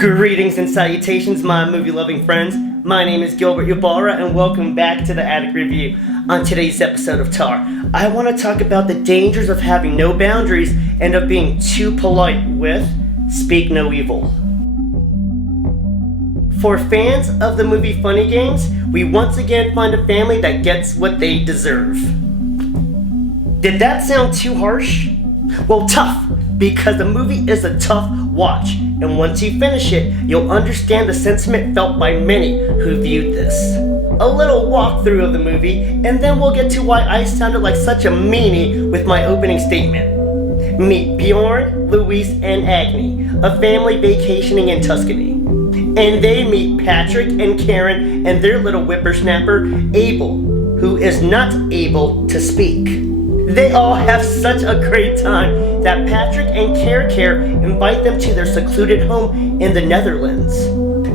Greetings and salutations, my movie-loving friends. My name is Gilbert Ybarra, and welcome back to the Addict Review. On today's episode of Tar, I want to talk about the dangers of having no boundaries and of being too polite with Speak No Evil. For fans of the movie Funny Games, we once again find a family that gets what they deserve. Did that sound too harsh? Well, tough, because the movie is a tough watch, and once you finish it, you'll understand the sentiment felt by many who viewed this. A little walkthrough of the movie, and then we'll get to why I sounded like such a meanie with my opening statement. Meet Bjorn, Louise, and Agni, a family vacationing in Tuscany. And they meet Patrick and Karen and their little whippersnapper, Abel, who is not able to speak. They all have such a great time that Patrick and Care invite them to their secluded home in the Netherlands.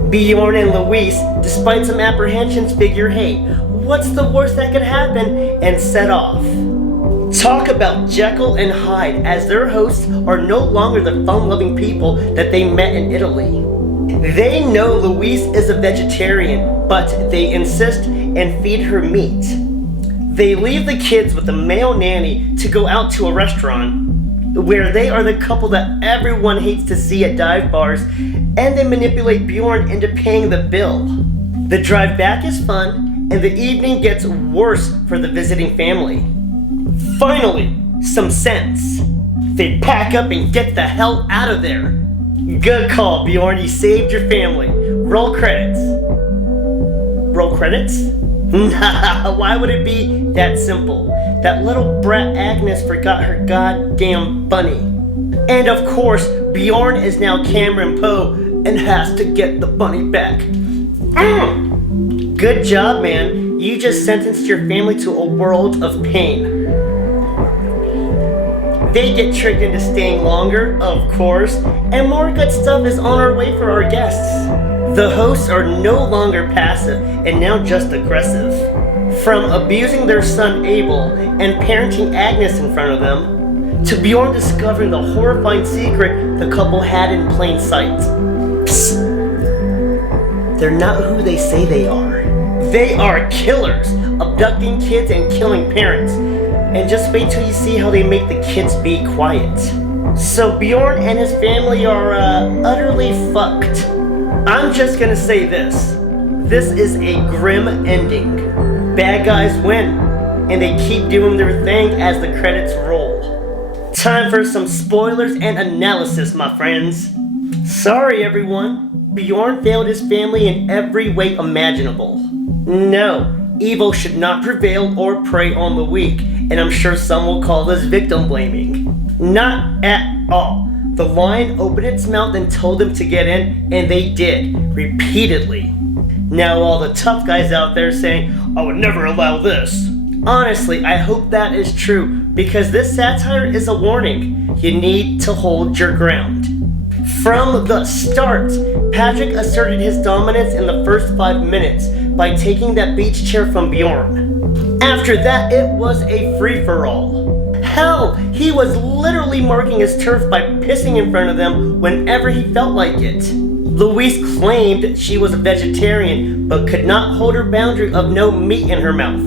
Bjorn and Louise, despite some apprehensions, figure, hey, what's the worst that could happen, and set off. Talk about Jekyll and Hyde, as their hosts are no longer the fun-loving people that they met in Italy. They know Louise is a vegetarian, but they insist and feed her meat. They leave the kids with a male nanny to go out to a restaurant where they are the couple that everyone hates to see at dive bars, and they manipulate Bjorn into paying the bill. The drive back is fun, and the evening gets worse for the visiting family. Finally, some sense. They pack up and get the hell out of there. Good call, Bjorn, you saved your family. Roll credits. Roll credits? Nah, why would it be that simple? That little brat Agnes forgot her goddamn bunny. And of course, Bjorn is now Cameron Poe and has to get the bunny back. Good job, man. You just sentenced your family to a world of pain. They get tricked into staying longer, of course, and more good stuff is on our way for our guests. The hosts are no longer passive and now just aggressive. From abusing their son Abel and parenting Agnes in front of them, to Bjorn discovering the horrifying secret the couple had in plain sight. Psst. They're not who they say they are. They are killers, abducting kids and killing parents. And just wait till you see how they make the kids be quiet. So Bjorn and his family are utterly fucked. I'm just gonna say this. This is a grim ending. Bad guys win, and they keep doing their thing as the credits roll. Time for some spoilers and analysis, my friends. Sorry everyone, Bjorn failed his family in every way imaginable. No, evil should not prevail or prey on the weak, and I'm sure some will call this victim blaming. Not at all. The lion opened its mouth and told them to get in, and they did, repeatedly. Now all the tough guys out there saying, I would never allow this. Honestly, I hope that is true, because this satire is a warning. You need to hold your ground. From the start, Patrick asserted his dominance in the first 5 minutes by taking that beach chair from Bjorn. After that, it was a free-for-all. Hell, he was literally marking his turf by pissing in front of them whenever he felt like it. Louise claimed she was a vegetarian, but could not hold her boundary of no meat in her mouth.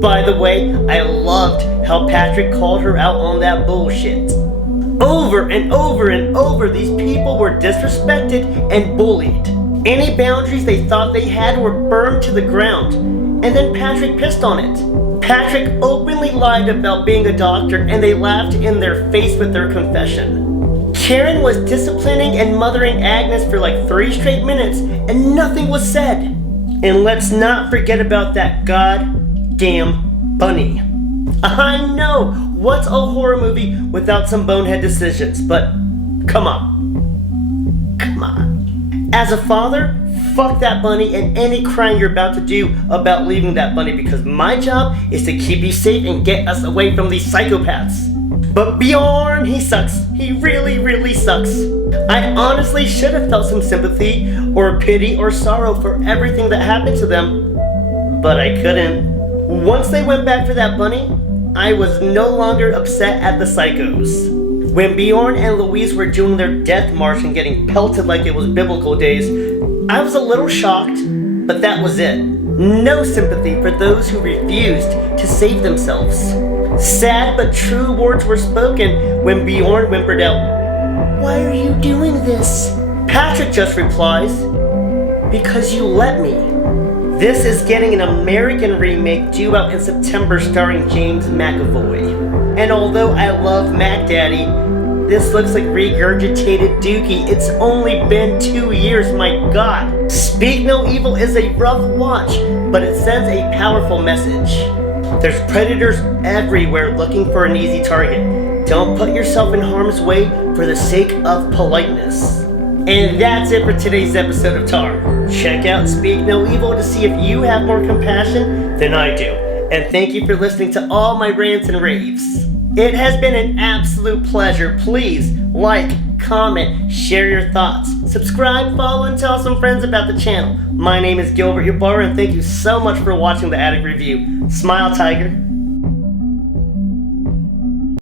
By the way, I loved how Patrick called her out on that bullshit. Over and over and over, these people were disrespected and bullied. Any boundaries they thought they had were burned to the ground, and then Patrick pissed on it. Patrick openly lied about being a doctor, and they laughed in their face with their confession. Karen was disciplining and mothering Agnes for like 3 straight minutes, and nothing was said. And let's not forget about that goddamn bunny. I know, what's a horror movie without some bonehead decisions, but come on. Come on. As a father, fuck that bunny and any crying you're about to do about leaving that bunny, because my job is to keep you safe and get us away from these psychopaths. But Bjorn, he sucks. He really, really sucks. I honestly should have felt some sympathy or pity or sorrow for everything that happened to them, but I couldn't. Once they went back for that bunny, I was no longer upset at the psychos. When Bjorn and Louise were doing their death march and getting pelted like it was biblical days, I was a little shocked, but that was it. No sympathy for those who refused to save themselves. Sad but true words were spoken when Bjorn whimpered out, "Why are you doing this?" Patrick just replies, "Because you let me." This is getting an American remake due out in September starring James McAvoy. And although I love Mac Daddy, this looks like regurgitated Dookie. It's only been 2 years, my god. Speak No Evil is a rough watch, but it sends a powerful message. There's predators everywhere looking for an easy target. Don't put yourself in harm's way for the sake of politeness. And that's it for today's episode of Tar. Check out Speak No Evil to see if you have more compassion than I do. And thank you for listening to all my rants and raves. It has been an absolute pleasure. Please like, comment, share your thoughts. Subscribe, follow, and tell some friends about the channel. My name is Gilbert, your bar, and thank you so much for watching the Attic Review. Smile, Tiger.